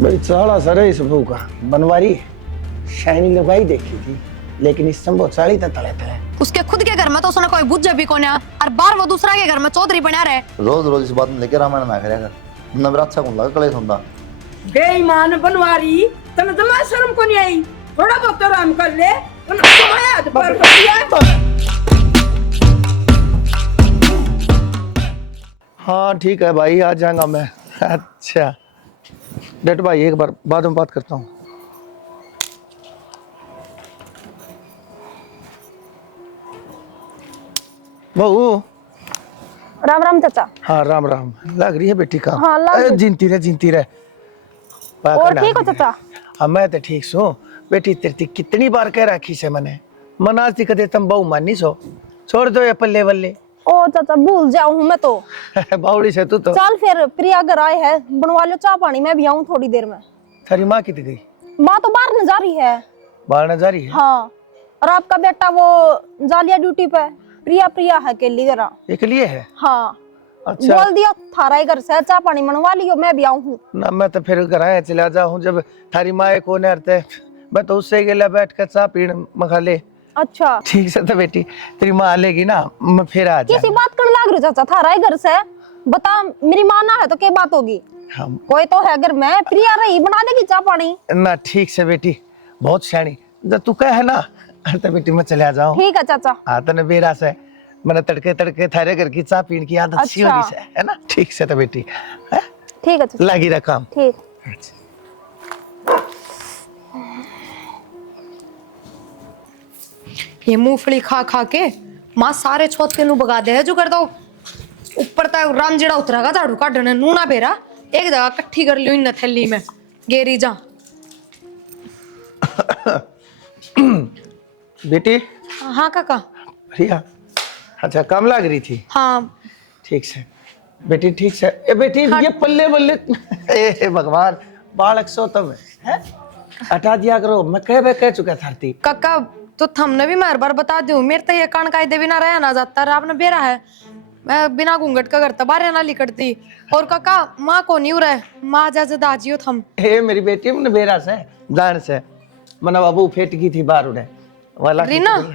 भाई साला सर इस बहू का बनवारी शाइनी लुगाई देखी थी, लेकिन इस संभव साड़ी तले तले उसके खुद के घर में तो उसने कोई बुझ भी कोने और बाहर वो दूसरा के घर में चौधरी बना रहे। रोज रोज इस बात में लेके रामायण ना करेगा नवरात्रा को लगा कलेश होता बेईमान बनवारी तने दमा शर्म को नहीं आई। थोड़ा बहुत आराम कर ले हाथ पर दिया। हाँ ठीक है भाई, आ जाऊंगा मैं। अच्छा डेट भाई, एक बार बाद में बात करता हूँ। बहू राम राम चाचा। हाँ राम राम। लग रही है बेटी का? हाँ, लग रही। जिनती रहे जिनती रहे। और ठीक हो चाचा? हाँ मैं तो ठीक सू बेटी। तेरी कितनी बार कह रखी से मैंने मनाज थी कदे तुम बहु मानी सो, छोड़ दो ये पल्ले वल्ले। ओ चाचा भूल जाऊं हूँ मैं तो। बावड़ी से तू तो। चल फिर प्रिया घर आए है, बनवा लो चाय पानी, मैं भी आऊँ थोड़ी देर में। तेरी माँ कितनी गई? माँ तो बाहर न जा रही है। बाहर न जा रही है? हाँ, और आपका बेटा वो जालिया ड्यूटी पे। प्रिया प्रिया है अकेली जरा। एक लिए है? हाँ। अच्छा बोल दिया थारा ही घर से चाय पानी मनवा लियो, मैं भी आऊँ हूँ ना। मैं तो फिर घर आया चला जाऊँ जब थारी माँ को नहरते, मैं तो उससे गेला बैठ कर चाय पीण मखा ले। अच्छा ठीक से तो बेटी तेरी माँ आलेगी ना, मैं फिर आ जा। किसी बात करने लग रही चाचा, थारा ही घर से बता। मेरी माँ ना है तो क्या बात होगी? हम कोई तो है घर में, प्रिया रही बना देगी चाय पानी। ना। ठीक से बेटी, बहुत सियाणी। जब तू कहे ना तो बेटी मैं चले आ जाऊँ। ठीक है चाचा। हाँ तने बेरा से मैंने तड़के तड़के थारे घर की चाय पीने की आदत सी अच्छा। होगी से, है ना? ठीक से तो बेटी है? ठीक है चाचा। लगी रहा काम। ठीक। ये मूंगफली खा खा के माँ सारे छोत के नू भगा दे है जो कर दो। ऊपर तक राम जेड़ा उतरेगा झाड़ू काटने नूना बेरा एक जगह इकट्ठी कर लियो इन थैली में गेरी जा। बेटी। हाँ काका। प्रिया अच्छा काम लग रही थी? हाँ ठीक से बेटी, ठीक से। ए बेटी हाँ। ये पल्ले बल्ले ए भगवान, बालक सो तब है हटा दिया करो। मैं कह चुका था थी काका, तो हमने भी मैं हर बार बता दूं, मेरे तो ये कान कायदे बिना रहा ना जाता रहा। आपने बेरा है मैं बिना घूंघट का करता बाहर ना लिकड़ती। और काका माँ को नहीं उड़ा माँ जा दाजियो थम। ए मेरी बेटी मैंने बेरा से जान से मना बाबू फेट गई थी बाहर उड़े वाला।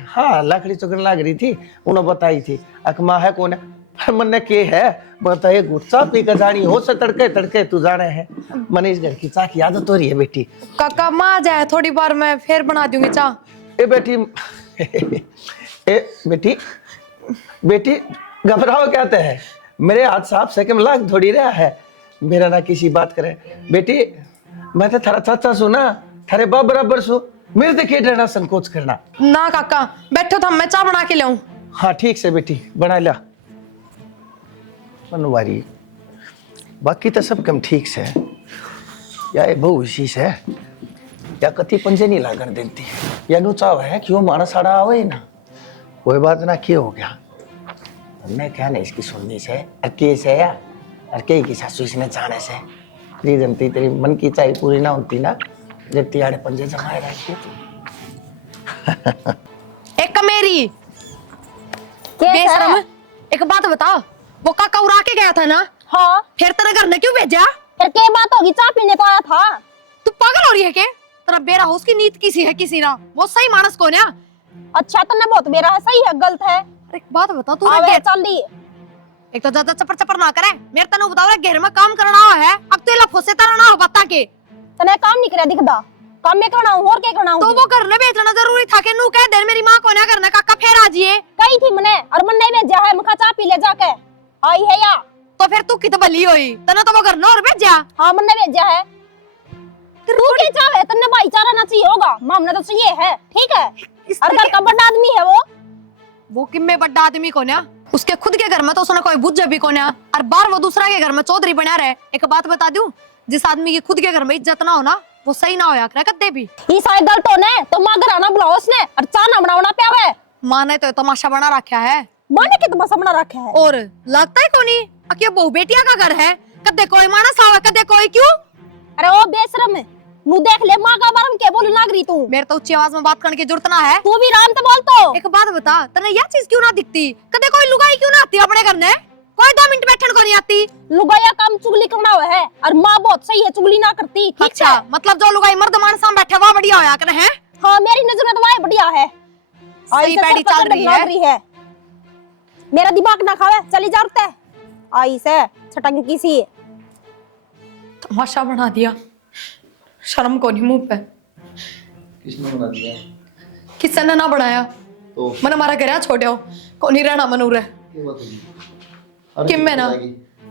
हाँ लकड़ी चुगन लग रही थी, उन्होंने बताई थी अकमा है कौन है मन के है बताइए गुस्सा पी कर जानी हो से तड़के तड़के तू जाने है। मने इस घर की चाह की आदत हो रही है बेटी। काका माँ जाए थोड़ी बार मैं फिर बना दूंगी चाह। ए बेटी ए बेटी बेटी घबराओ क्या है? मेरे हाथ साफ से कम लाग थोड़ी रहा है, मेरा ना किसी बात करे। बेटी मैं तो थारा चाचा सू ना, थारे बाप बराबर सू, मेरे से खेड रहना संकोच करना ना। काका बैठो था मैं चाय बना के लाऊं। हाँ ठीक से बेटी बना लिया मनवारी। बाकी तो सब कम ठीक से या ये बहु इसी से या कति पंजे नहीं लागन देती या नु चाव है क्यों मारा साड़ा आवे ना। कोई बात ना, क्यों हो गया मैं क्या नहीं इसकी सुनने से अकेले से या अरके की सासू इसने जाने से प्लीज जनती तेरी मन की चाह पूरी ना होती ना जब तियाड़े पंजे जमाए रहती एक मेरी क्या बेशरम, है? एक बात बता, वो काका उड़ा के गया था ना, हाँ फिर तेरे घर ने क्यों भेजा? फिर क्या बात होगी? चाय पीने तो आया था। तू पागल हो रही है के? तेरा बेरा हो उसकी नीत किसी है किसी ना, वो सही मानस कौन है? अच्छा तन्ने बहुत मेरा है, सही है गलत है? एक बात बता तू आवे चल ली। एक तो ज्यादा चपर चपर ना करे, मेरे तने बताओ रे घर में काम करना है, अब तो इला फुसे तरह ना हो बता के। तने काम नहीं करे दिखदा, काम में करना हूं और क्या करना हूं? तो वो घर ने भेजना जरूरी था के नू कह दे मेरी मां को ना करना काका फिर आ जिए। कही थी मने और मन नहीं भेजा है, मखा चाय पी ले जाके आई है या? तो फिर तू कित बली होई, तने तो वो घर न और भेजा। हाँ मन नहीं भेजा है। तू क्या चाहे? तन्ने भाईचारा ना चाहिए होगा, मामला तो चाहिए है, ठीक है? और घर का बड़ा आदमी है वो किम्मे बड़ा आदमी को ना, उसके खुद के घर में तो उसने कोई बुझ भी को ना, और बाहर वो दूसरा के घर में चौधरी बना रहे। एक बात बता दूं, जिस आदमी की खुद के घर में इज्जत ना हो ना, वो सही ना होया करे कदे भी। ये सारे गलत होने तो मां घर आना बुलाओ उसने और चाय ना बनावना प्यावे। मां ने तो तमाशा बना रखा है। मां ने कितना तमाशा बना रखा है? और लगता है कोनी अके बहु बेटिया का घर है, कदे कोई मानस आवे कदे कोई क्यों। अरे ओ बेशरम नु देख ले मां का बारे में क्या बोलने लग रही तू? मेरे तो ऊंची आवाज में बात करने की जरूरत ना है। तू भी राम तो बोल तो। एक बात बता, तने यह चीज क्यों ना दिखती, कदे कोई लुगाई क्यों ना आती अपने घर ने? कोई 2 मिनट बैठन को नहीं आती। लुगाया काम चुगली करना हुआ है और माँ बहुत सही है, चुगली ना करती। ठीक अच्छा है, मतलब जो लुगाई मर्द मान साम बैठे वह बढ़िया होया करे हैं। हाँ मेरी नजर में तो वह बढ़िया है। सही पैड़ी चल रही है। मेरा दिमाग ना खावे, चली जाते आई से छटंकी सी। तमाशा बना दिया, शर्म को नहीं मुंह पे। किसने बना दिया? किसी ने ना बनाया तो मन हमारा घर छोड़ो को नहीं रहना मनूर है क्या बात होगी? अरे कि मैं ना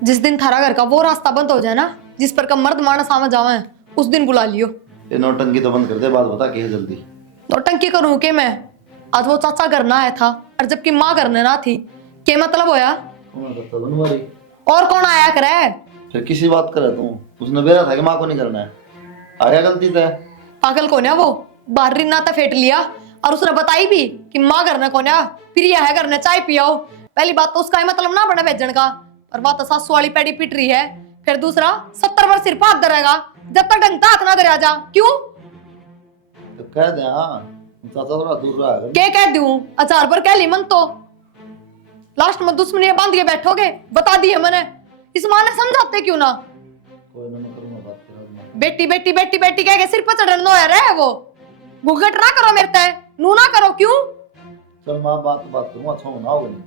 जिस दिन थारा घर का वो रास्ता बंद हो जाए ना जिस पर का मर्द मानस आवा जावे उस दिन बुला लियो। ये नौटंकी तो बंद कर दे, बात बता क्या जल्दी। नौटंकी करूं के मैं? आज वो चाचा घर ना आया था और जबकि माँ घर ना थी, क्या मतलब होया? कौन करता बनवारी? और कौन आया करे? फिर किसी बात करे तू? उसने बेरा था कि माँ को नहीं करना है, आया गलती था। पागल कौन है वो? बाहरी नाता फेंट लिया और उसने बताई भी कि माँ घर ने कौन है, फिर यह है घर ने चाय पियाओ। पहली बात तो उसका ही मतलब ना बने भेजन का, और बात तो सासू वाली पेड़ी पिट रही है। फिर दूसरा 70 वर्ष सिर हाथ धरेगा जब तक ढंग हाथ ना धरा जा। क्यों? तो कह दे हाँ, चाचा थोड़ा दूर रहा है। क्या कह दूं? अचार पर कह ली मन तो लास्ट में दुश्मनी बांध के बैठोगे, बता दिए मैंने। इस माँ ने समझाते क्यों ना? कोई ना, मैं करूंगा बात करूंगा। बेटी बेटी बेटी बेटी कह के सिर पर चढ़न नो है वो। घूंघट ना करो मेरे ते, नू ना करो। क्यों? चल माँ बात करूंगा, अच्छा होना होगा नहीं,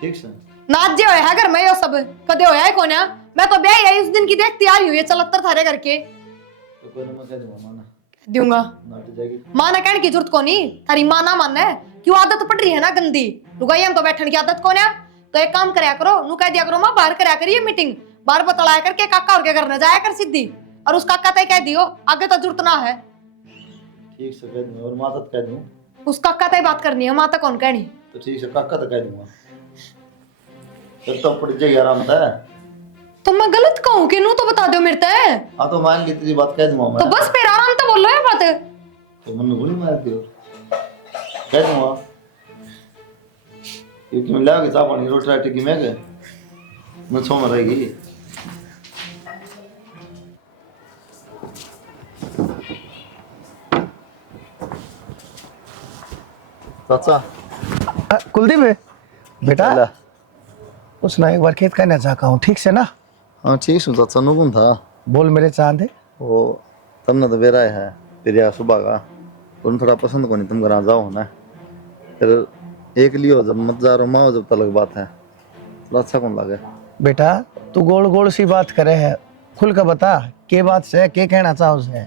ठीक से। नाच जे होया है घर में यो सब कदे होया है कोन्या? मैं तो ब्याह है उस दिन की देखती आ रही हूँ ये चलत्तर थारे करके। तो कोई ना, मैं कह दूंगा माना दूंगा। नाट जाएगी। माँ ने कहने की जरूरत को नहीं, थारी माँ ना माने। क्यों? आदत पड़ रही है ना गंदी। लुगाई हम तो बैठने की आदत कौन है? तो एक काम करया करो, नू कह दिया करो माँ बाहर करया करिए मीटिंग, बाहर बतलाया करके काका और के घर न जाया कर सीधी। और उस काका तय कह दियो आगे तो जरूरत ना है। ठीक से कह दूंगा, और माँ तक कह दूं। उस काका तय बात करनी है, माँ तक कौन कहनी। तो ठीक से काका तक कह दूंगा, फिर तो पड़ जाएगी आराम से। तो मैं गलत कहूँ कि नू तो बता दो मेरे ते। हाँ तो मान ली तेरी बात कह दूंगा मैं। तो बस फिर आराम तो बोलो ये बात। तो मन गोली मार दियो, कह दूंगा। क्योंकि मैं लाके चाह पानी रोटी राटी की मैं गए मैं छो में रहेगी। चाचा कुलदीप है बेटा, चला। उसने एक बार खेत कहना चाहता हूँ, ठीक से ना? हाँ ठीक हूँ चाचा, नुकुन था बोल मेरे चांद है। वो तमने तो बेरा है तेरे सुबह का, तुम थोड़ा पसंद को नहीं, तुम घर जाओ ना, फिर एक लियो जब मत जा रहा माओ जब तलक बात है, थोड़ा अच्छा कौन लगे। बेटा तू गोल गोल सी बात करे है, खुल कर बता के बात से के कहना चाहो से।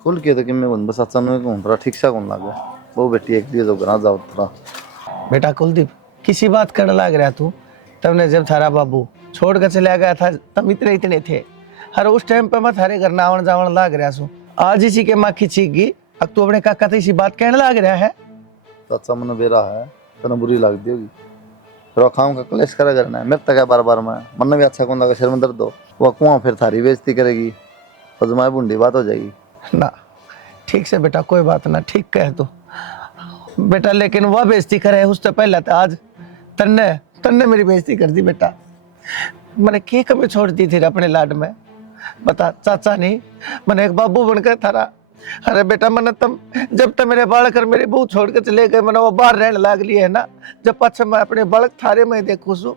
खुल के तो कि मैं बस अच्छा नहीं कहूँ, थोड़ा ठीक सा कौन लगे। वो बेटी एक लियो जब घर जाओ थोड़ा। बेटा कुलदीप किसी बात करने लग रहा तू? तबने जब थारा बाबू छोड़ कर चला गया था तब इतने थे, हर उस टाइम पे मैं थारे घर नावण जावण लाग रहा सू। आज इसी के माँ खींची गई, अब तू अपने काका तो इसी बात कहने लग रहा है। चाचा मन बेरा है तो बुरी लगती होगी, फिर खाऊं का क्लेश करा करना है मेरे तक है बार बार। मैं मन भी अच्छा कौन लगा, सिर में दर्द हो वो कुआं, फिर थारी बेइज्जती करेगी, फजमाए बूंदी बात हो जाएगी ना। ठीक से बेटा कोई बात ना, ठीक कह तू बेटा, लेकिन वह बेइज्जती करे उससे पहले तो आज तन्ने तन्ने मेरी बेइज्जती कर दी बेटा। मैंने के कमी छोड़ दी थी अपने लाड में, बता चाचा नहीं मैंने एक बाबू बनकर थारा। अरे बेटा मैंने तम जब तक मेरे बालक और मेरी बहू छोड़ के चले गए, मैंने वो बाहर रहने लाग लिए है ना, जब पाछे मैं अपने बालक थारे में देखू सू,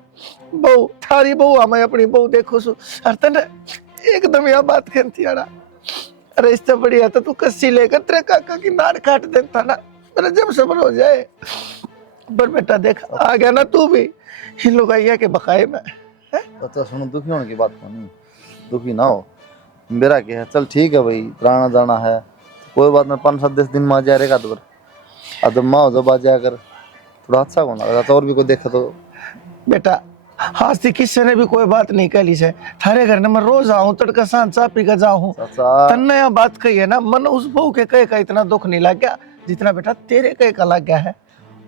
बहू थारी बहू मैं अपनी बहू देखू सू, और तने एकदम यह बात कहती अड़ा। अरे इससे बढ़िया तो तू कस्सी लेकर तेरे काका की नाड़ काट देता ना, मेरा जब सब्र हो जाए। पर बेटा देख आ गया ना तू भी इन लोग आइया के बकाए में। अच्छा सुनो, दुखी होने की बात नहीं, दुखी ना हो, मेरा क्या है, चल ठीक है भाई, आना जाना है कोई बात नहीं, 5-7 दिन में आ जाए रहेगा तो अब जब माँ जब आ जाया कर थोड़ा अच्छा होना लगा, और भी कोई देखा तो। बेटा आज से किसी ने भी कोई बात नहीं कही से, थारे घर में मैं रोज आऊं तड़का सांझ चा पी कर जाऊं। तन्ने यह बात कही है ना, मन उस बहू के कहे का इतना दुख नहीं लग गया जितना बेटा तेरे कहे का लग गया है।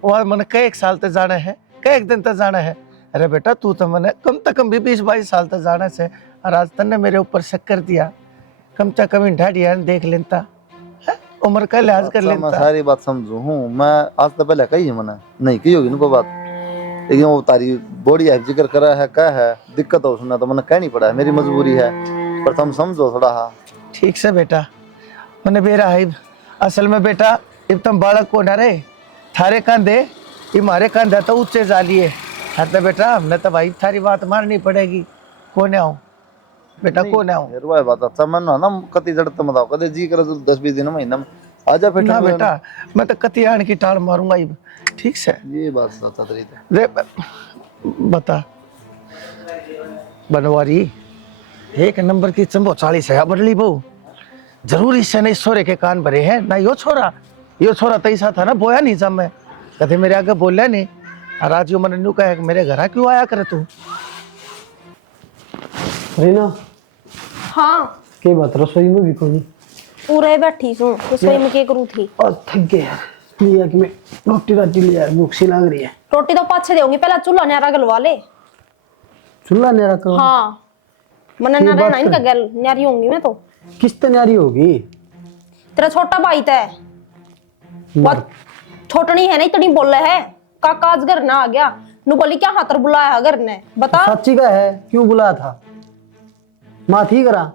और मन कई एक साल तक जाना है, कई एक दिन तक जाना है। अरे बेटा तू तो मैंने कम से कम भी 20-22 साल तक जाना से, और आज तन्ने मेरे ऊपर शक कर दिया, कम से कम ढाडिया देख लेता, उम्र का लिहाज कर लेता। मैं सारी बात समझू हूँ, मैं आज तो पहले कही है मैंने, नहीं की होगी इनको बात, लेकिन वो तारी बॉडी है जिक्र करा है, क्या है दिक्कत हो उसने तो मैंने कहनी पड़ा है, मेरी मजबूरी है, पर तुम समझो थोड़ा। हाँ ठीक से बेटा, मैंने बेरा है असल में बेटा, इब तुम बालक को ना रे थारे कंधे ये मारे कंधे तो ऊंचे जालिए, हाँ तो बेटा हमने तो भाई थारी बात माननी पड़ेगी। कौन आओ बेटा, कौन आओ? रुआ बात अच्छा मन ना कति जड़ तो बताओ कदे जी करे 10-20 दिन महीना में आजा फिर ना बेटा, मैं तो कति आन की टाल मारूंगा ही। ठीक से ये बात सच्चा तरी है। रे बता बनवारी, एक नंबर की चंबो 40 है बदली बहू। जरूर इससे नहीं सोरे के कान भरे हैं ना। यो छोरा तैसा था ना, बोया नहीं जब मैं कभी मेरे आगे बोला नहीं। और आज यो मन नू कहे मेरे घर क्यों आया करे तू? रीना हाँ के बात रसोई में भी कोई पूरे बैठी हूँ रसोई में क्या करूँ थी। और थक गया यार, लिया कि मैं रोटी राटी ले यार, भूख सी लग रही है। रोटी तो पाछे देऊंगी, पहले चूल्हा न्यारा गलवा ले। चूल्हा न्यारा करो? हाँ मन ना रहना इनका गल न्यारी होंगी मैं तो। किस तरह न्यारी होगी? तेरा छोटा भाई तय बहुत छोटनी है, नहीं इतनी बोल है काका आज घर ना आ गया नु बोली क्या हाथर बुलाया घर ने बता। चाची का है, क्यों बुलाया था? माँ ठीक करा,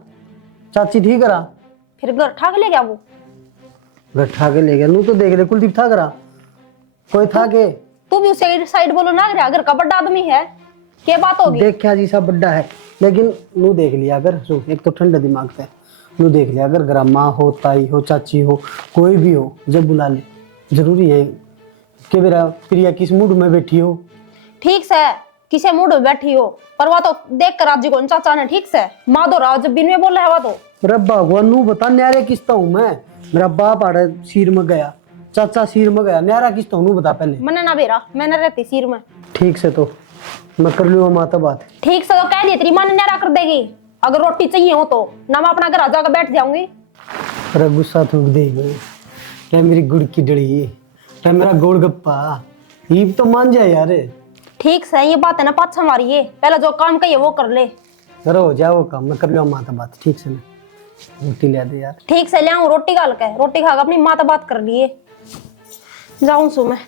चाची ठीक करा, फिर घर ठाक ले गया वो। गठा के ले गया नू तो देख ले कुलदीप था करा, कोई था के? तू भी उसे साइड बोलो ना, घर का बड़ा आदमी है क्या बात होगी? देख क्या जी सब बड्डा है, लेकिन नू देख लिया अगर सो एक तो ठंडे दिमाग पे नू देख लिया अगर घर माँ हो, ताई हो, चाची हो, कोई भी हो, जब बुला ले। जरूरी है कि मेरा प्रिया किस मूड में बैठी हो। ठीक से किसे मूड में बैठी हो, पर वह तो देख कर आज कौन चाचा ने ठीक से माधो राव जब बिन में बोल रहा है वह तो। मेरा भगवान नू बता न्यारे किसता हूँ मैं? मेरा बाप आड़े सिर में गया, चाचा सिर में गया, न्यारा किसता हूँ नू बता पहले। मैंने ना बेरा मैंने रहती सिर में। ठीक से तो मैं कर लूँगा माता बात। ठीक से तो कह दी तेरी माँ ने न्यारा कर देगी। अगर रोटी चाहिए हो तो ना मैं अपना घर आ जाकर बैठ जाऊंगी। अरे गुस्सा थूक दे क्या मेरी गुड़ की डली, क्या मेरा गोलगप्पा, ये तो मान जाए यार। ठीक से ये बात है ना पाछा मारिए, पहले जो काम कहिए वो कर ले। करो जाओ काम, मैं कर लूँगा माता बात। ठीक से ना रोटी ले दे यार। ठीक से ले आऊं रोटी गाल के, रोटी खाकर अपनी माता बात कर लिए जाऊं सो मैं।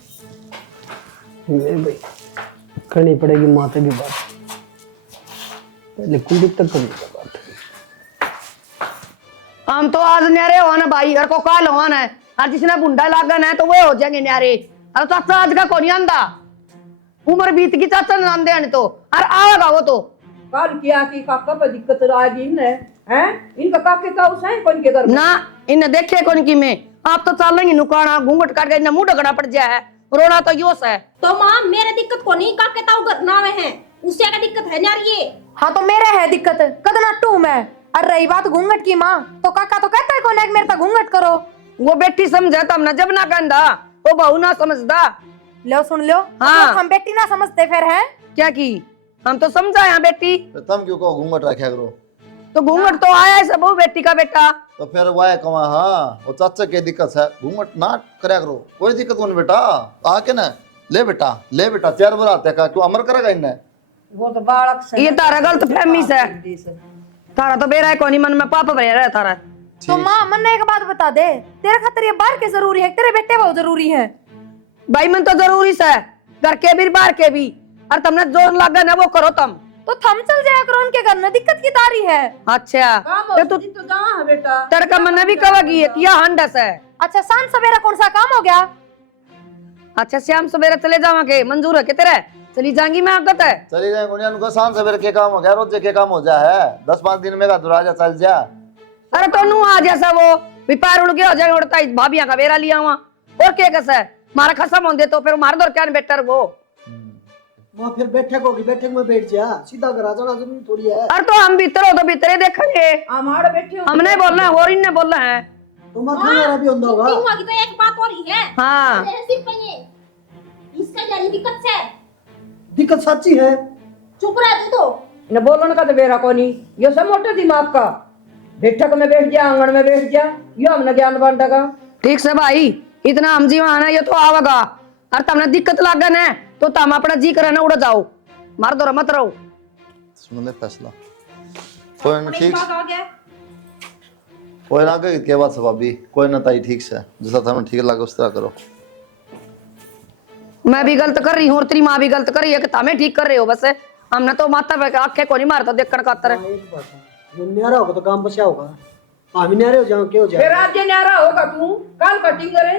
मेरे भाई करनी पड़ेगी माता की बात, पहले कुलदीप तक करनी बात। हम तो आज न्यारे हो ना भाई, और को काल हो ना, और जिसने बुंडा लागन है तो वो हो जाएंगे न्यारे। और चाचा आज का कौन आंदा, उम्र बीत की चाचा ने आंदे आने तो, और आएगा वो तो। काल किया कि काका पर दिक्कत आ गई ने हैं, इनका काके का उस है कौन के घर में? ना इन्हें देखे कौन की में, आप तो चलेंगे नुकाना घूंघट काट के इन्हें मुंह ढकना पड़ जाए है, रोना तो योस है। तो माँ मेरे दिक्कत को नहीं, काके ताऊ घर ना में है उससे का दिक्कत है न्यारी। हाँ तो मेरे है दिक्कत, कदना टू मैं। और रही बात घूंघट की माँ, तो काका तो कहता है कौन है मेरे तक घूंघट करो। वो बेटी समझे तब ना, जब ना कहता वो बहू ना समझदा। लो सुन लो, हाँ। हम बेटी ना समझते फिर है क्या की हम तो समझा यहाँ बेटी, तुम क्यों को घूंघट रखा करो? तो घूंघट तो आया है सब बेटी का बेटा। तो फिर वाय कमा हाँ वो चाचा की दिक्कत है, घूंघट ना करया करो, कोई दिक्कत नहीं बेटा। आके ना ले बेटा 4 बार आते का क्यों अमर करेगा इन्हें? वो तो बालक से ये तारा गलत फहमी से, तारा तो बेरा है कौन मन में पापा भरे रहा तारा। तो माँ मन ने एक बात बता दे, तेरे खातिर ये बाहर के जरूरी है, तेरे बेटे बहुत जरूरी है। भाई मन तो जरूरी से, घर के भी बाहर के भी, और तुमने जोर लागन है वो करो तुम। तो थम चल जाया करो उनके घर में, दिक्कत की तारी है। अच्छा काम तो तू तो जहाँ है बेटा। तेरे का मन भी कहेगी या हंडस है। अच्छा शाम सवेरा कौन सा काम हो गया? अच्छा शाम सवेरे चले जावांगे, मंजूर है कि तेरे? चली जाएंगी मैं आगत है। चली जाए उनको शाम सवेरे के काम हो गया, रोज के काम हो जा है, 10-5 दिन में का दुराजा चल जा। अरे तो नू आ जैसा वो विपार उड़ गया हो जाए उड़ता भाभियां का वेरा लिया हुआ और क्या कैसा है मारा खसम होंगे तो फिर मार दो क्या बेटर वो। वहाँ फिर बैठक होगी, बैठक में बैठ जा, सीधा घर आ जाना जरूरी थोड़ी है। अरे तो हम भीतर हो तो भीतर देखेंगे, हमारे बैठे हो हमने बोलना है और इनने बोलना है। तुम्हारा खाना भी होता होगा। तो एक बात और ही है। हाँ इसका जानी दिक्कत है, दिक्कत सच्ची है। चुप रह तू तो। न बोलने का तो बेरा कोनी, ये सब मोटे दिमाग का। बैठक में बैठ जा, आंगन में बैठ जा, यो हमने ज्ञान बांटेगा। ठीक से भाई, इतना हम जी वहां ये तो आवेगा, और तुमने दिक्कत लागन है तो तुम अपना जी करे ना उड़ जाओ, मार दो मत रहो। सुन ले फैसला कोई ना ठीक, कोई ना के बात सब अभी कोई ना ताई ठीक से जैसा तुम्हें ठीक लगे उस तरह करो। मैं भी गलत कर रही हूँ और तेरी माँ भी गलत कर रही है कि तुम्हें ठीक कर रहे हो, बस हमने तो माता पे आंखें को नहीं मारता देखकर खातर। एक बात है, जो न्यारा होगा तो काम बचा होगा, हम न्यारे हो जाओ क्या हो फिर जाए। आज जे न्यारा होगा तू, काल कटिंग करे।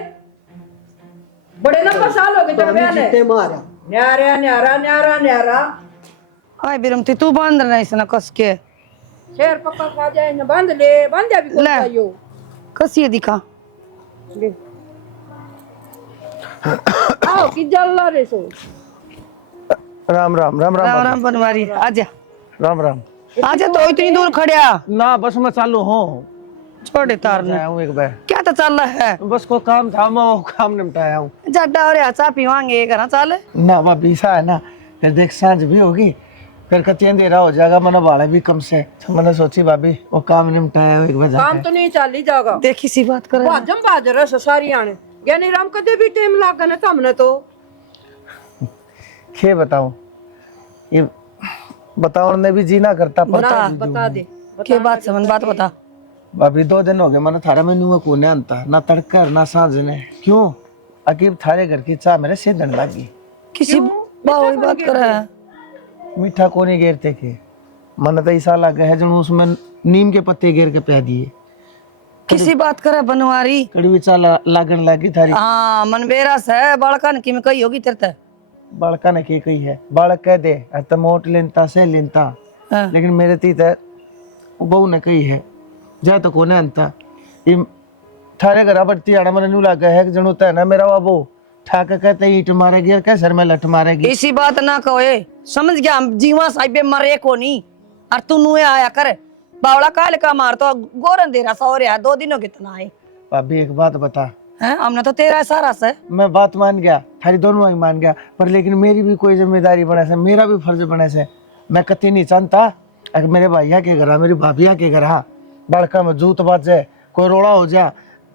बड़े लंबा साल हो गए तेरे ब्याह ने। जितने मारा न्यारा न्यारा न्यारा न्यारा हाय बिरमती तू बांध रहा इसना कस के शेर पक्का खा जाए न बांध ले बांध अभी कौन ले। चाहिए कसी दिखा ले आओ कि जल्ला रे सो राम राम राम राम राम राम बनवारी आजा राम राम। आजा तो इतनी दूर खड़िया ना बस मैं चालू हूँ, छोड़े तार ने आया हूँ एक बार, क्या तो चल रहा है बस को काम था, मैं वो काम निपटाया हूँ। जड्डा और चाह पीवांगे घर चल ना भाभी सा है ना, फिर देख सांझ भी होगी, फिर कति अंधेरा हो जाएगा, मैंने बाड़ा भी कम से, तो मैंने सोची भाभी वो काम निपटाया हूँ एक बार काम जाके। तो नहीं चल ही जाएगा देखी सी बात कर बाजम बाजर सारी आने ज्ञानी राम कदे भी टाइम लागा ना तुमने तो खे बताऊं, ये बताओ ने भी जीना करता बता दे के बात समझ बात बता भाभी 2 दिन हो गए मैंने थारा मेनू को ने अंता ना तड़कर ना सांझ ने, क्यों अकीब थारे घर की चाह मेरे से दंड लगी, किसी बावली बात कर रहा है मीठा कोने घेरते के, मन तो ऐसा लगा है जब उसमें नीम के पत्ते घेर के पिया दिए, किसी बात कर रहा है बनवारी कड़वी चा लागन लगी थारी। हाँ मन बेरस है बड़का ने की में कही होगी तेरे ते बालका ने की कही है, बालक कह दे तो मोट लेनता से लेनता, हाँ। लेकिन मेरे तीत है बहू ने कही है जा तो कोने अंता ये थारे घर बढ़ती आड़ा मन नू लगा है जनू है ना मेरा वो ठाक कहते ईंट मारेगी और कैसर में लठ मारेगी। इसी बात ना कहे समझ गया हम जीवा साहिबे मरे को नहीं और तू नुए आया कर बावड़ा काल का मार तो गोरन दे रहा सो रहा 2 दिनों कितना है भाभी एक बात बता, हैं हमने तो तेरा सारा से मैं बात मान गया, थारी दोनों ही मान गया, पर लेकिन मेरी भी कोई जिम्मेदारी बने से, मेरा भी फर्ज बने से, मैं कति नहीं चाहता अगर मेरे भैया के घर मेरी भाभिया के घर बड़का में जूत बाज जाए कोई रोड़ा हो जाए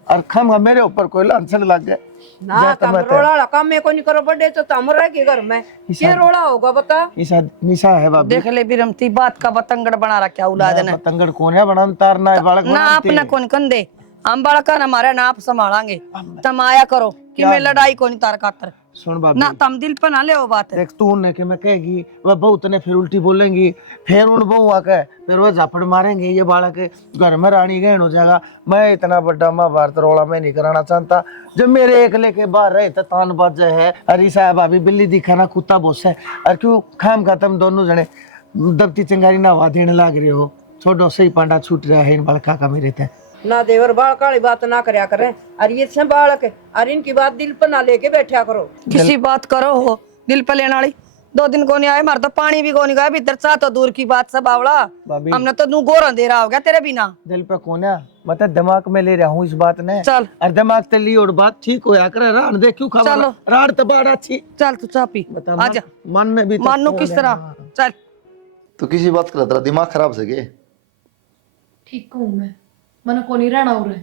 और खम मेरे ऊपर कोई लांछन लग गए ना तम रोड़ा काम में को नहीं करो बड़े तो तम रह के घर में क्या रोड़ा होगा बता निशा है भाभी। देख ले बिरमती बात का बतंगड़ बना रखा औलाद ने पतंगड़ कोने बना तारना है बालक ना अपना कौन कंदे हम बड़का न मारे ना आप संभालांगे तम आया करो कि मैं लड़ाई को नहीं तार खातर सुन भाभी ना तम दिल पे ना ले वो बात है देख तू ने कि मैं कहेगी वह बहुत ने फिर उल्टी बोलेंगी, फिर उन बहू आके फिर वह झापड़ मारेंगे, ये बालक के घर में रानी गहन हो जाएगा। मैं इतना बड़ा महाभारत रोड़ा में नहीं कराना चाहता, जब मेरे एक लेके बाहर रहे तो तान बाज है अरे साहब भाभी बिल्ली दिखा ना कुत्ता बोस है और क्यों खाम खत्म दोनों जने दबती चिंगारी नवा देने लग रहे हो, छोड़ो सही पांडा छूट रहा है इन बालका का मेरे थे ना देवर बालक वाली बात ना करया करें और ये से बालक है और इनकी बात दिल पर ना लेके बैठा करो। किसी बात करो हो दिल पे लेने वाली 2 दिन को नहीं आए मार तो पानी भी को नहीं गया भीतर चा तो दूर की बात सब आवड़ा भाभी हमने तो नू गोरा दे रहा हो गया तेरे बिना दिल पे कोना मतलब दिमाग में ले रहा हूँ इस बात ने, चल और दिमाग ते ली और बात ठीक हो या करे रान दे क्यों खबर चलो। रान तो बाड़ा अच्छी चल तू चा पी आजा मन ने भी तो मानू किस तरह चल तो किसी बात कर तेरा दिमाग खराब से के ठीक कहूँ मैं मन को नहीं रहना उरे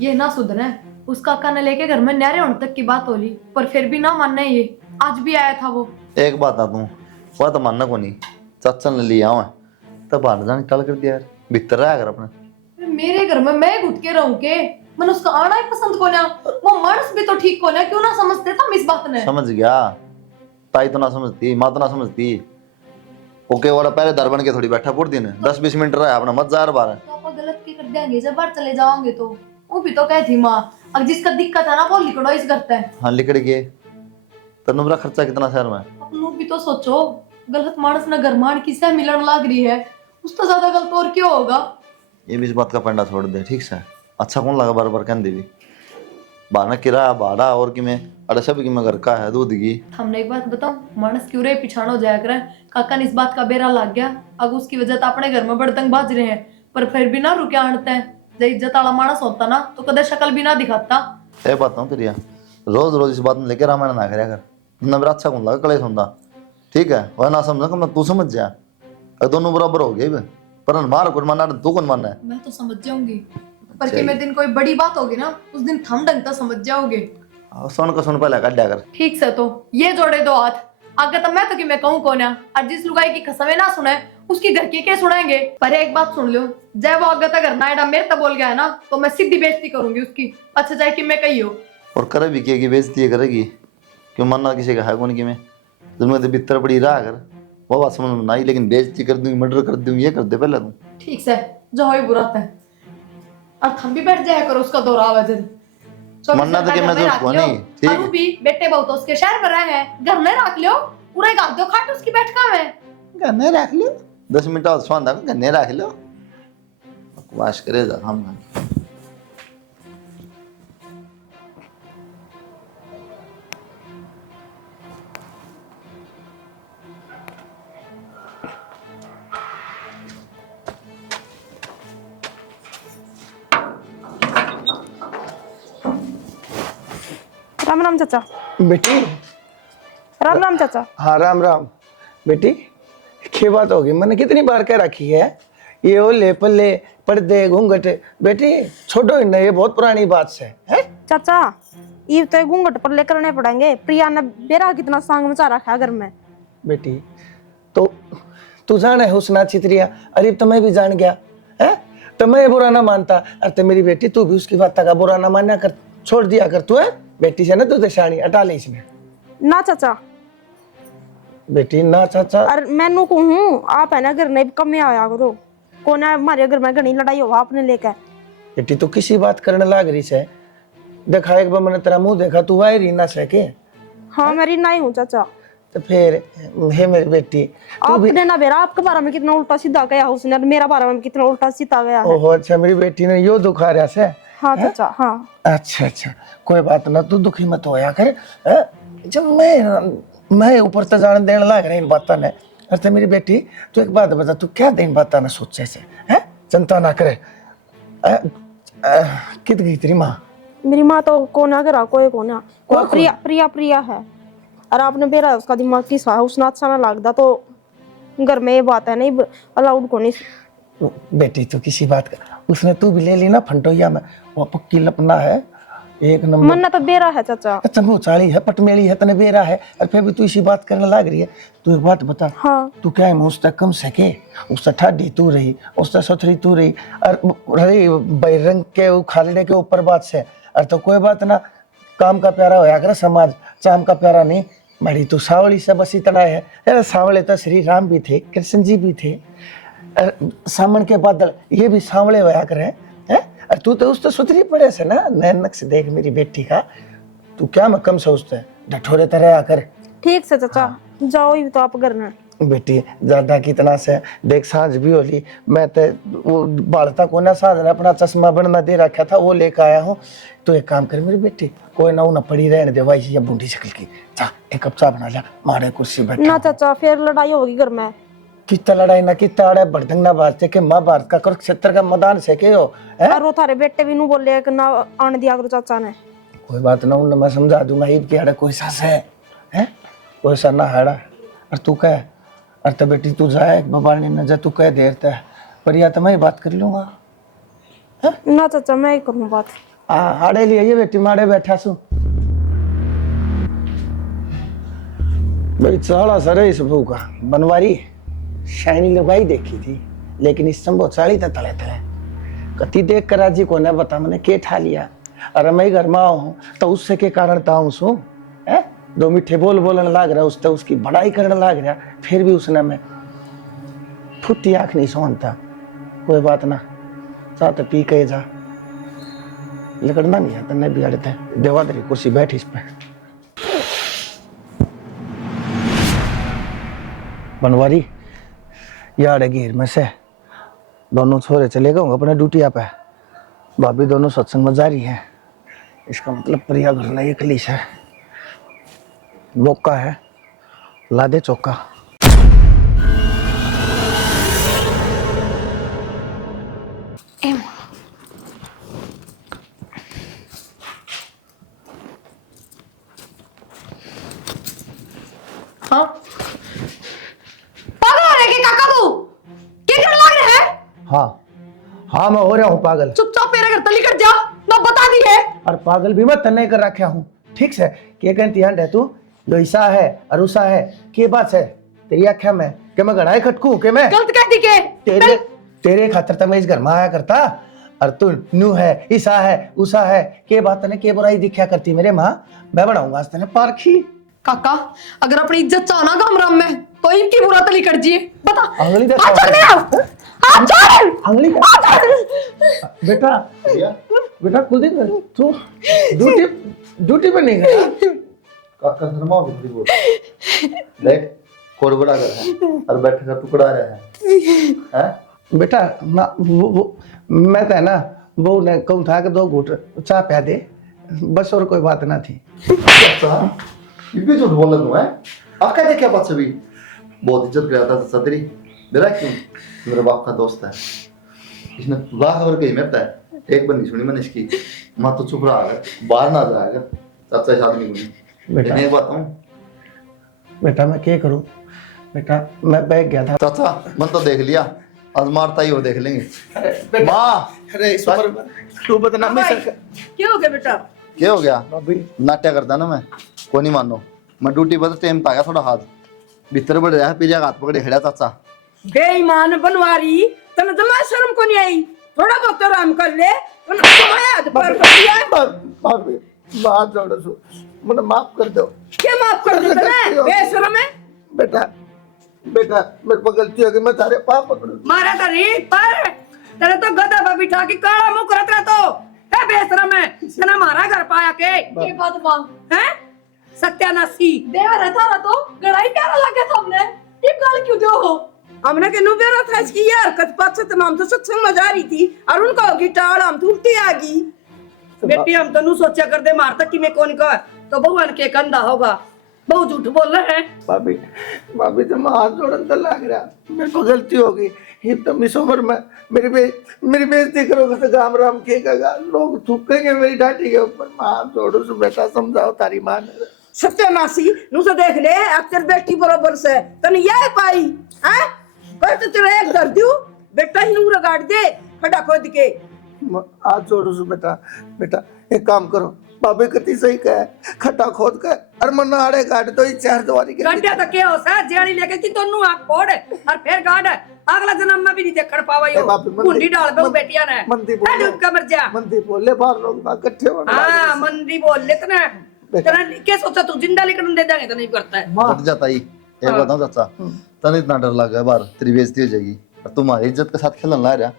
ये ना सुधरे, उस काका ने लेके घर में न्यारे होने तक की बात हो ली पर फिर भी ना मानना, ये आज भी आया था वो। एक बात ना तू वह तो मानना को नहीं चाचा ने लिया हुआ तब बाहर जाने टल कर दिया यार भीतर रहा कर अपने मेरे घर में मैं घुट के रहूं के मन उसका आना ही पसंद को ना, वो मानस भी तो ठीक को ना, क्यों ना समझते था इस बात ने। समझ गया ताई तो ना समझती माँ तो ना समझती ओके वाला पहले दर बन के थोड़ी बैठा पूरी दिन 10-20 मिनट रहा अपना मत जा बार तो आप गलत की कर देंगे जब बाहर चले जाओगे तो वो भी तो कहती माँ अब जिसका दिक्कत है ना वो लिखड़ो इस करता है। हाँ लिकड़ गए तो नुमरा खर्चा कितना शहर में अपनों भी तो सोचो गलत मानस न घर मान किसे मिलन लाग रही है उस तो ज्यादा गलत और क्यों होगा। ये भी इस बात का पंडा छोड़ दे ठीक से अच्छा कौन लगा बार बार कहने देवी बाना किराया भाड़ा और कि मैं अरे सब की मैं घर का है दूध की। हमने एक बात बताऊं मानस क्यों रे पिछाड़ हो जाया करे, काका ने इस बात का बेरा लग गया अब उसकी वजह तो अपने घर में बड़तंग बाज रहे हैं पर फिर भी ना रुके आनते हैं, जब इज्जत वाला मानस होता ना तो कदे शक्ल भी ना दिखाता। ये बात ना तेरी रोज रोज इस बात में लेकर रामायण ना करया कर ना मेरा अच्छा कौन लगा कलेश होता ठीक है वह ना समझा मैं तू समझ जा दोनों बराबर हो गए पर मार कौन मानना तू कौन मानना है। मैं तो समझ जाऊंगी पर कि मैं दिन कोई बड़ी बात होगी ना उस दिन थम ढंग तो समझ जाओगे। सुन का सुन पहले काट कर ठीक से तो ये जोड़े दो हाथ आगे तो मैं तो कि मैं कहूँ कौन है और जिस लुगाई की कसमें ना सुने उसकी घर की क्या सुनाएंगे। पर एक बात सुन लो जब वो आगे तक करना है मेरे तक बोल गया है ना तो मैं सीधी बेइज्जती करूंगी उसकी, अच्छा चाहे कि मैं कही हो और करे भी की बेइज्जती करेगी क्यों मानना किसी का है कौन की मैं तुम्हें तो भीतर पड़ी रहा कर वो बात समझ में ना आई लेकिन बेइज्जती कर दूंगी मर्डर कर दूंगी ये कर दे पहले तू ठीक से जो हो बुरा था और थम भी बैठ जाया करो उसका दौरा वजन मन्नत के मैं तो उसको नहीं ठीक और भी बेटे बहुत उसके शहर में रहे हैं, घर में रख लो, पूरे गाल दो खाट उसकी बैठका में। गन्ने रख लो 10 मिनट और स्वाद गन्ने रख लो बकवास करे जा हम राम राम चाचा। बेटी राम राम चाचा। हाँ राम राम बेटी। क्या बात होगी, मैंने कितनी बार कह रखी है ये ओले पल्ले पर्दे घूंघट, बेटी छोड़ो इन्हें, ये बहुत पुरानी बात है चाचा ये तो घूंघट पर लेकर करने पड़ेंगे। प्रिया ने बेरा कितना सांग मचा रखा है घर में। बेटी तो तू जान है हुस्ना चित्रिया, अरे तो मैं भी जान गया है, तो मैं बुरा ना मानता। अरे मेरी बेटी तू भी उसकी बात का बुरा ना मानना कर, छोड़ दिया कर तू है बेटी से ना, तू दशानी हटा ले इसमें। ना चाचा। बेटी ना चाचा। अरे मैनू कहूँ आप है ना घर नहीं कम में आया करो, कौन है हमारे घर में घनी लड़ाई हो आपने लेकर। बेटी तू किसी बात करने लाग रही है, देखा एक बार मैंने तेरा मुंह देखा, तू वाई रही ना सके। हाँ मेरी नहीं हूँ चाचा। तो फिर हे मेरी बेटी आपने ना बेरा आपके बारे में कितना उल्टा सीधा गया उसने, और मेरा बारे में कितना उल्टा सीधा गया है। ओहो अच्छा, मेरी बेटी ने यो दुखा रहा से। हाँ चाचा हाँ। अच्छा अच्छा कोई बात ना, तू दुखी मत होया कर। जब मैं ऊपर तो जान देने लग रही इन बातों ने। अरे मेरी बेटी तू एक बात बता, तू क्या दिन बात ना सोचे से है, चिंता ना करे। कित गई तेरी माँ? मेरी माँ तो कोना करा कोई कोना को प्रिया प्रिया प्रिया है। और आपने बेरा उसका दिमाग की सा उसने अच्छा ना लगता तो घर में ये बात है नहीं अलाउड को नहीं। बेटी तो किसी बात का उसने तू भी ले ली ना फंटोया में, वो पक्की लपना है एक नंबर। मन्ना तो बेरा है चाचा। तनु चाली है पटमेली है तने बेरा है, और फिर भी तू इसी बात करने लग रही है। तू एक बात बता। हाँ। तू क्या है उससे कम सके, उससे ठाडी तू रही, उससे सथरी तू रही, और रही बैरंग के खालने के ऊपर बात से। और तो कोई बात ना, काम का प्यारा होया कर समाज, चाम का प्यारा नहीं। बड़ी तू सावली से बस इतना है। अरे सावले तो श्री राम भी थे, कृष्ण जी भी थे, सामन के बादल ये भी सांवले होया करे हैं। और तू तो उस तो सुथरी पड़े से ना, नैनक से देख मेरी बेटी का, तू क्या मैं कम सोचते है, ढठोरे तरह आकर। ठीक से चाचा जाओ ही तो आप घर में। बेटी ज्यादा कितना से देख, सांझ भी होली, मैं तो वो बालता को ना साध अपना चश्मा बनना दे रखा था, वो लेकर आया हूँ। तो एक काम कर मेरी बेटी, कोई ना ना पड़ी रहने दे वाई या बूढ़ी शक्ल की, जा एक कप चाय बना लिया, मारे कुर्सी बैठ ना चाचा फिर लड़ाई होगी घर में। कितना लड़ाई ना कितना अड़े बड़दंग ना बात के महाभारत का कुरुक्षेत्र का मैदान से के हो है? और वो थारे बेटे भी नू बोले कि ना आने दिया करो चाचा ने। कोई बात ना, उन्हें मैं समझा दूंगा। ईद के अड़े कोई सास है कोई सा ना हड़ा। और तू कह, और तो बेटी तू जाए बाबा ने न जा, तू कह देर तक पर या तो मैं बात कर लूंगा। ना चाचा मैं ही करूँ बात। हाँ हाड़े लिए ये बेटी माड़े बैठा सू भाई, चाला सर इस बहू का बनवारी शाइनी लुगाई देखी थी, लेकिन इस संभव चाली तले तले कति देख कर राजी को ने बता मैंने के ठा लिया। अरे मैं घर में हूँ तो उससे के कारण ताऊ सू है, दो मीठे बोल बोलने लग रहा, उससे उसकी बड़ाई करने लग रहा, फिर भी उसने मैं फुटी आंख नहीं सोनता। कोई बात ना, चाह तो पी के जा, लकड़ना नहीं आता नहीं बिगाड़ते। देवादरी कुर्सी बैठ इस पे। बनवारी यार घेर में से दोनों छोरे चले गए अपने ड्यूटिया पे, भाभी दोनों सत्संग में जा रही है। इसका मतलब प्रिया घर नहीं अकेली है। मौका है, ला दे चौका। हाँ पागल हो रहे के काका तू क्या करने लग रहे हैं? हाँ हाँ मैं हो रहा हूँ पागल। चुपचाप मेरे घर तली कट जा, ना बता दी है। और पागल भी मैं तन्ने कर रखा हूँ, ठीक से क्या कहती है तू, जो ईसा है अरुसा है, के बात है तेरी आख्या में कि मैं गड़ाई खटकू के मैं गलत कह दी के तेरे खातर तो मैं इस घर में आया करता। और तू नू है ईसा है उसा है, के बात ने के बुराई दिखा करती मेरे माँ। मैं बनाऊंगा आज तेने पारखी। काका अगर अपनी इज्जत चाहना गामराम में तो इनकी बुरा तली कर जिए। बता अंगली दे हाथ छोड़ मेरा, हाथ छोड़ अंगली हाथ छोड़। बेटा बेटा कुलदीप तू ड्यूटी ड्यूटी पे नहीं गया? काका शर्मा बिजली बोल देख कोरबड़ा कर है और बैठ कर टुकड़ा रहा है बेटा मैं तो है ना वो ने कहूँ था कि 2 घूंट चाय पिया दे, बस और कोई बात ना थी। अच्छा ये भी झूठ बोल रहा तू है? आका ने क्या बात से भी बहुत इज्जत करता था सतरी मेरा क्यों मेरे बाप का दोस्त है इसने लाख और कही मेरता है एक बार नहीं सुनी मैंने इसकी माँ तो चुप रहा है बाहर ना आ जाएगा चाचा इस आदमी को बेटा नहीं बात हूँ बेटा मैं क्या करूँ बेटा, मैं बैग गया था। चाचा मन तो देख लिया आज मारता ही हो देख लेंगे माँ अरे इस उम्र में तू बदनामी से क्या हो गया बेटा? क्या हो गया भाभी नाट्य करता ना मैं को नहीं मानो मैं ड्यूटी पर टाइम आ गया थोड़ा हाथ भीतर बढ़ रहा है पीरिया हाथ पकड़े खड़ा चाचा बेईमान बनवारी तने दमा शर्म को नहीं आई? थोड़ा बहुत आराम कर ले तुम्हारे हाथ पर दिया। भाभी बात जोड़ो सो मुझे माफ कर दो। क्या माफ कर दे तने बेशरम है? बेटा बेटा मेरे को गलती हो गई, मैं तारे पाप पकड़ू। मारा था री पर तेरे तो गधा पर बिठा के काला मुंह करत रहा तो है बेशरम है तने मारा घर पाया के ये बात मां हैं सत्यानाशी देवर है थारा तो गड़ाई प्यारा लगे था हमने, ये गाल क्यों दो हो? हमने के नुबेरा था इसकी यार कत पात से तमाम तो सत्संग में जा रही थी और उनका होगी टाड़ हम तो उल्टी आ गई बेटी हम तो नु सोचा कर दे मारता कि मैं कौन का तो भगवान के कंधा होगा बहुत झूठ बोल रहे हैं। भाभी भाभी तो मैं हाथ जोड़न तो लग रहा, मेरे को गलती हो गई। ये तो मिस उम्र में मेरी बेइज्जती करोगे तो गाम राम केगा, लोग थूकेंगे मेरी डांटी के ऊपर। मैं हाथ जोड़ू सु बेटा समझाओ तारी मां ने। सत्यानाशी नु तो देख ले अब तेरी बेटी बरोबर से तने ये पाई हैं पर तो तेरे एक कर दूं बेटा ही नूर गाड़ दे खड़ा खोद के। हाथ जोड़ू सु बेटा, बेटा एक काम करो बाबे कति सही कहे खड्डा खोद के और मन आड़े गाड़ दो 4 दवारी के गड्ढा तो क्या हो सा जेड़ी लेके कि तन्नू आंख फोड़ और फिर गाड़ अगला जन्म में भी नहीं देखण पावा यो मुंडी डाल दो बेटिया ने मंदी बोल डूब के मर जा मंदी बोले बाहर लोग ना इकट्ठे होना। हां मंदी बोल ले तने तेरा क्या सोचा तू जिंदा लेकर दे देंगे तो नहीं करता है हट जाता ही एक बताऊं चाचा तने इतना डर लगा बाहर तेरी बेइज्जती हो जाएगी और तुम्हारी इज्जत के साथ खेलने ला रहा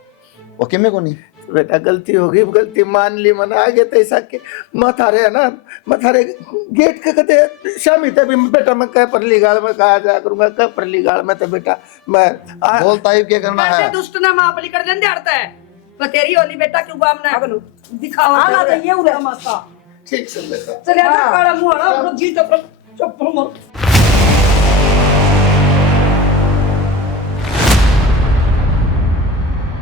वो के में को नहीं बेटा गलती हो गई, गलती मान ली, मन आगे तो ऐसा के मथारे है ना मथारे गेट के कहते शामी तभी बेटा मैं कह परली गाड़ में कहा जा करूंगा कह परली गाड़ में तो बेटा मैं बोलता ही क्या करना है दुष्ट ना माप ली कर देंदे हड़ता है पर तेरी होली बेटा क्यों बाम ना दिखावा आला तो ये उरे तमाशा ठीक से बेटा चले आ काला मुंह ना जी तो चुप मत